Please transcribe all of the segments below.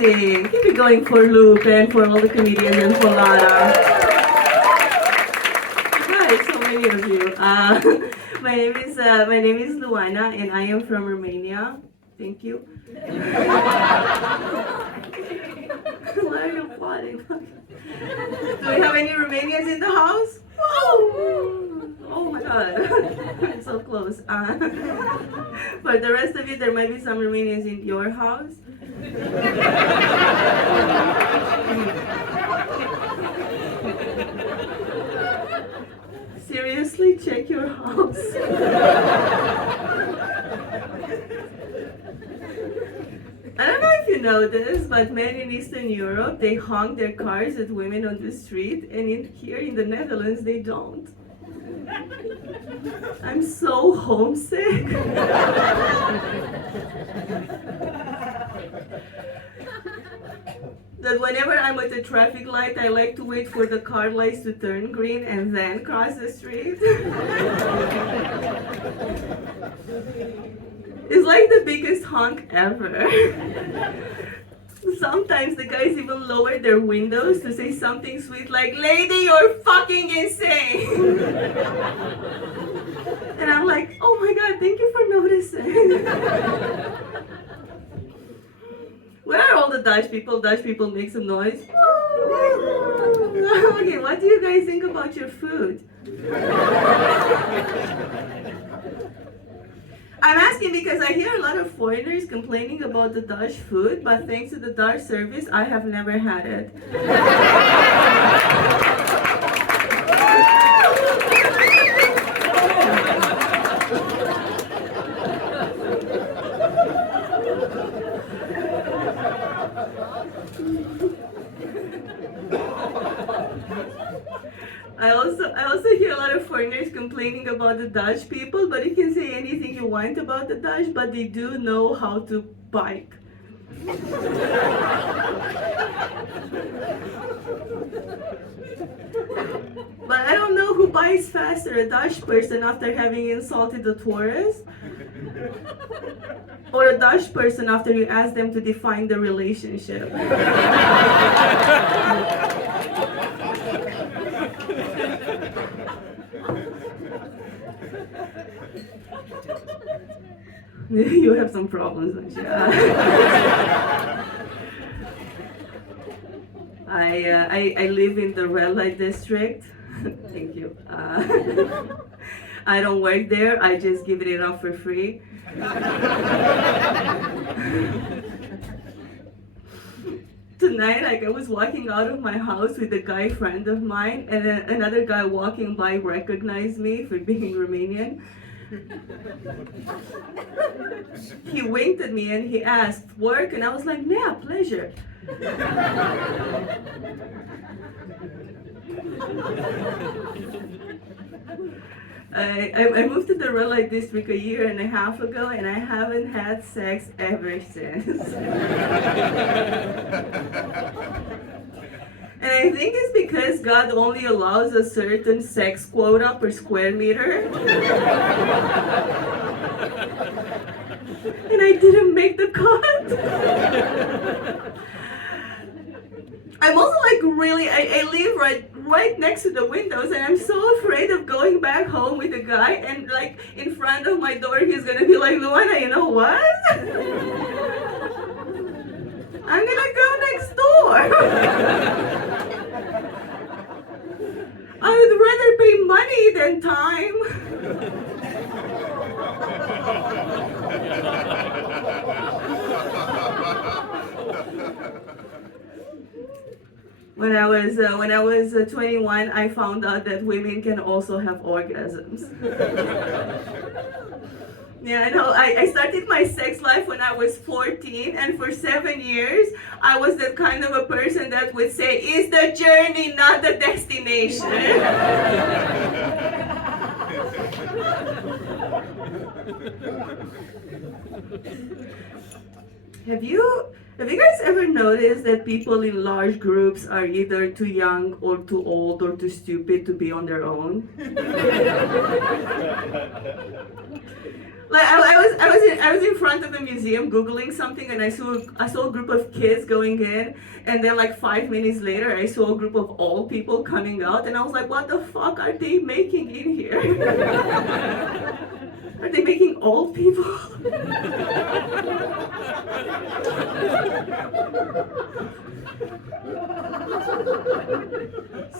amazing. Keep it going for Luke and for all the comedians and for Lara. Hi, so many of you. My name is Luana and I am from Romania. Thank you. Why are you applauding? Do we have any Romanians in the house? Oh my god, I'm so close. For the rest of you, there might be some Romanians in your house. Seriously, check your house. I don't know if you know this, but men in Eastern Europe, they honk their cars at women on the street, and here in the Netherlands, they don't. I'm so homesick. That whenever I'm at the traffic light, I like to wait for the car lights to turn green and then cross the street. It's like the biggest honk ever. Sometimes the guys even lower their windows to say something sweet like, "Lady, you're fucking insane." And I'm like, oh my god, thank you for noticing. Where are all the Dutch people? Dutch people make some noise. Okay, what do you guys think about your food? I'm asking because I hear a lot of foreigners complaining about the Dutch food, but thanks to the Dutch service, I have never had it. I also hear a lot of foreigners complaining about the Dutch people, but you can say anything you want about the Dutch, but they do know how to bike. But I don't know who bikes faster, a Dutch person after having insulted the tourist, or a Dutch person after you ask them to define the relationship. You have some problems, don't you? I live in the red light district. Thank you. I don't work there. I just give it up for free. Tonight, I was walking out of my house with a guy friend of mine, and another guy walking by recognized me for being Romanian. He winked at me and he asked, "Work?" And I was like, "Yeah, pleasure." I moved to the red light district a year and a half ago, and I haven't had sex ever since. And I think it's because God only allows a certain sex quota per square meter. And I didn't make the cut. I'm also like really, I live right next to the windows, and I'm so afraid of going back home with a guy and like in front of my door he's gonna be like, "Luana, you know what? I'm gonna go next door." I would rather pay money than time. When I was 21, I found out that women can also have orgasms. Yeah, I know. I started my sex life when I was 14, and for 7 years, I was that kind of a person that would say, "It's the journey, not the destination." Have you guys ever noticed that people in large groups are either too young or too old or too stupid to be on their own? Like I was in front of a museum googling something, and I saw a group of kids going in, and then like 5 minutes later I saw a group of old people coming out, and I was like, what the fuck are they making in here? Are they making old people?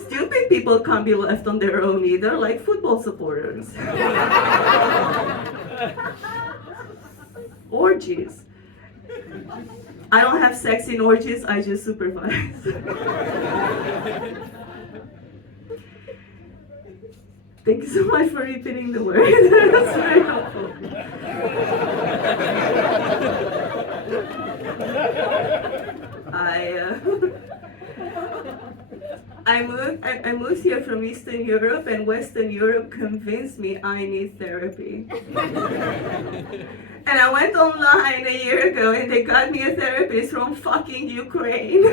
Stupid people can't be left on their own either, like football supporters. Orgies. I don't have sex in orgies, I just supervise. Thank you so much for repeating the word. That's very helpful. I moved here from Eastern Europe, and Western Europe convinced me I need therapy. And I went online a year ago, and they got me a therapist from fucking Ukraine.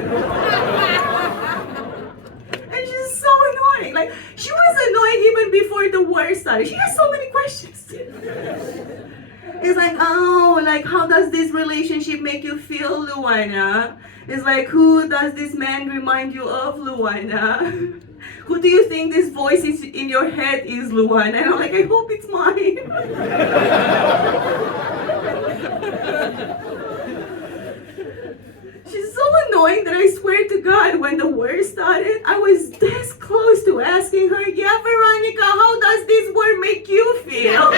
And she's so annoying. Like, she was annoying even before the war started. She has so many questions. It's like, oh, like, how does this relationship make you feel, Luana? It's like, who does this man remind you of, Luana? Who do you think this voice is in your head is, Luana? And I'm like, I hope it's mine. She's so annoying that I swear to God, when the war started, I was this close to asking her, yeah, Veronica, how does this war make you feel?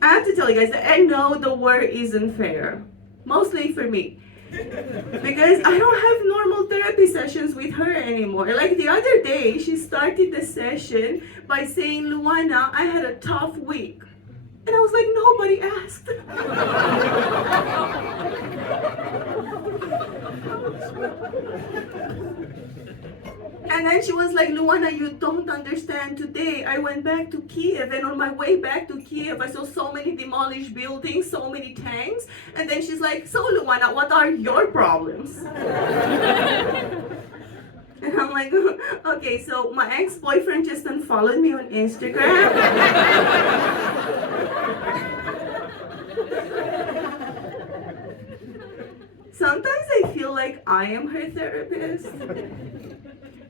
I have to tell you guys that I know the war isn't fair. Mostly for me. Because I don't have normal therapy sessions with her anymore. Like the other day, she started the session by saying, Luana, I had a tough week. And I was like, nobody asked. And then she was like, Luana, you don't understand. Today I went back to Kiev, and on my way back to Kiev, I saw so many demolished buildings, so many tanks. And then she's like, so Luana, what are your problems? And I'm like, okay, so my ex-boyfriend just unfollowed me on Instagram. Sometimes I feel like I am her therapist.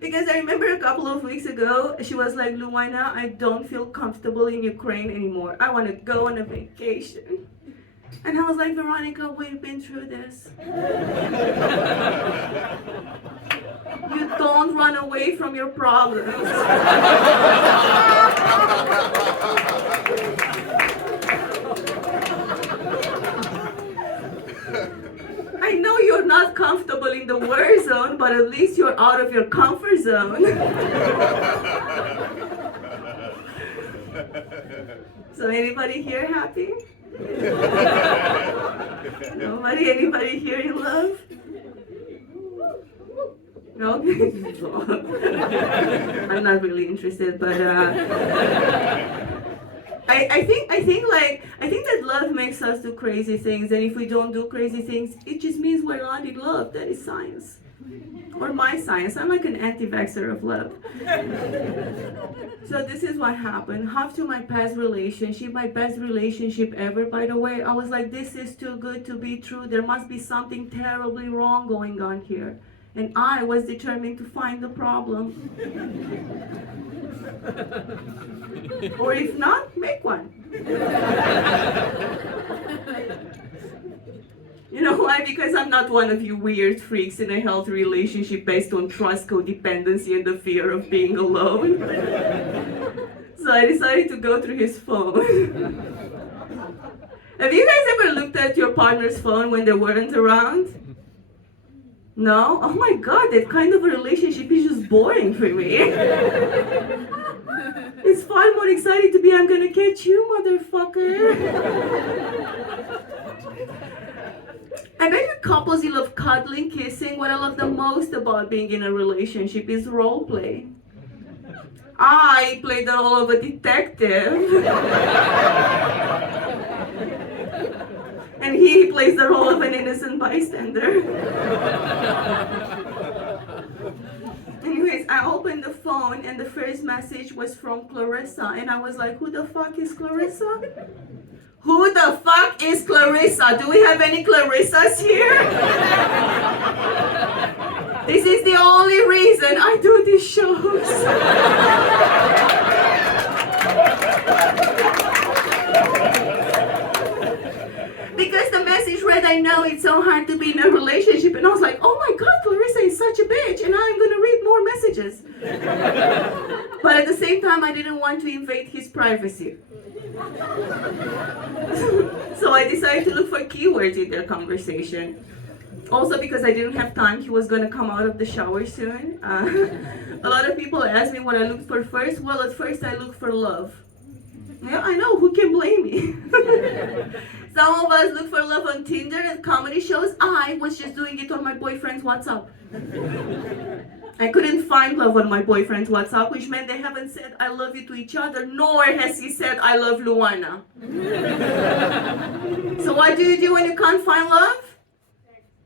Because I remember a couple of weeks ago, she was like, Luana, I don't feel comfortable in Ukraine anymore. I want to go on a vacation. And I was like, Veronica, we've been through this. You don't run away from your problems. I know you're not comfortable in the war zone, but at least you're out of your comfort zone. So anybody here happy? Nobody? Anybody here in love? No? I'm not really interested, but I think that love makes us do crazy things, and if we don't do crazy things, it just means we're not in love. That is science. Or my science. I'm like an anti-vaxxer of love. So this is what happened. Half to my past relationship, my best relationship ever, by the way, I was like, this is too good to be true. There must be something terribly wrong going on here. And I was determined to find the problem. Or if not, make one. You know why? Because I'm not one of you weird freaks in a healthy relationship based on trust, codependency, and the fear of being alone. So I decided to go through his phone. Have you guys ever looked at your partner's phone when they weren't around? No? Oh my God, that kind of a relationship is just boring for me. It's far more exciting to be, I'm gonna catch you, motherfucker. I bet you couples, you love cuddling, kissing. What I love the most about being in a relationship is role play. I play the role of a detective. And he plays the role of an innocent bystander. Anyways, I opened the phone phone, and the first message was from Clarissa, and I was like, who the fuck is Clarissa? Who the fuck is Clarissa? Do we have any Clarissas here? This is the only reason I do these shows. Because the message read, I know it's so hard to be in a relationship. And I was like, oh my God, Clarissa is such a bitch. And I'm going to read more messages. But at the same time, I didn't want to invade his privacy. So I decided to look for keywords in their conversation. Also because I didn't have time, he was going to come out of the shower soon. A lot of people ask me what I looked for first. Well, at first I looked for love. Yeah, I know, who can blame me? Some of us look for love on Tinder and comedy shows. I was just doing it on my boyfriend's WhatsApp. I couldn't find love on my boyfriend's WhatsApp, which meant they haven't said I love you to each other, nor has he said I love Luana. So what do you do when you can't find love?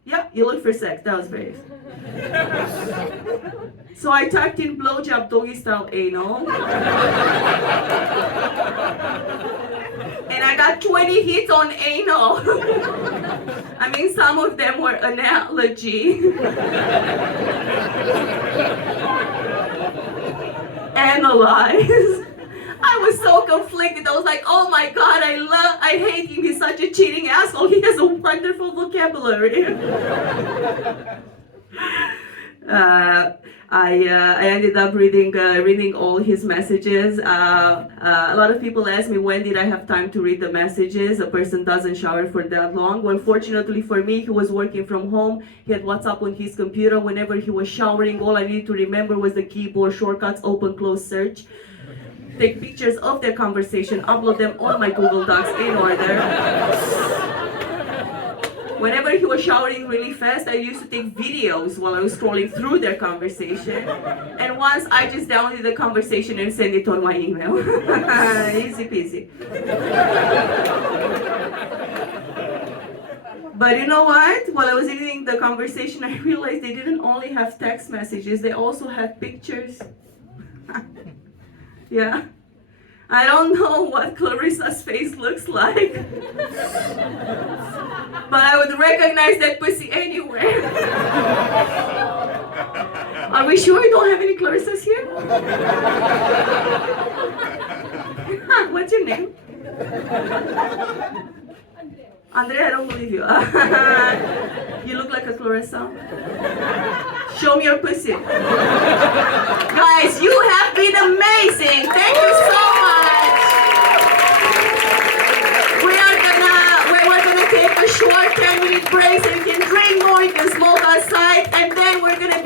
Yeah, you look for sex. That was very. So I typed in blowjob doggy style anal. And I got 20 hits on anal. I mean, some of them were analogy. Analyze. I was so conflicted. I was like, oh my God, I hate him. He's such a cheating asshole. He has a wonderful vocabulary. I ended up reading all his messages. A lot of people ask me, when did I have time to read the messages? A person doesn't shower for that long. Well, fortunately for me, he was working from home. He had WhatsApp on his computer. Whenever he was showering, all I needed to remember was the keyboard shortcuts, open, close, search. Take pictures of their conversation, upload them on my Google Docs in order. Whenever he was showering really fast, I used to take videos while I was scrolling through their conversation. And once I just downloaded the conversation and sent it on my email. Easy peasy. But you know what? While I was reading the conversation, I realized they didn't only have text messages, they also had pictures. Yeah. I don't know what Clarissa's face looks like. But I would recognize that pussy anywhere. Are we sure we don't have any Clarissas here? What's your name? Andrea, I don't believe you. You look like a Clarissa. Show me your pussy. Guys, you have been amazing. Thank you so much. We're gonna take a short 10-minute break so you can drink more, you can smoke outside, and then we're gonna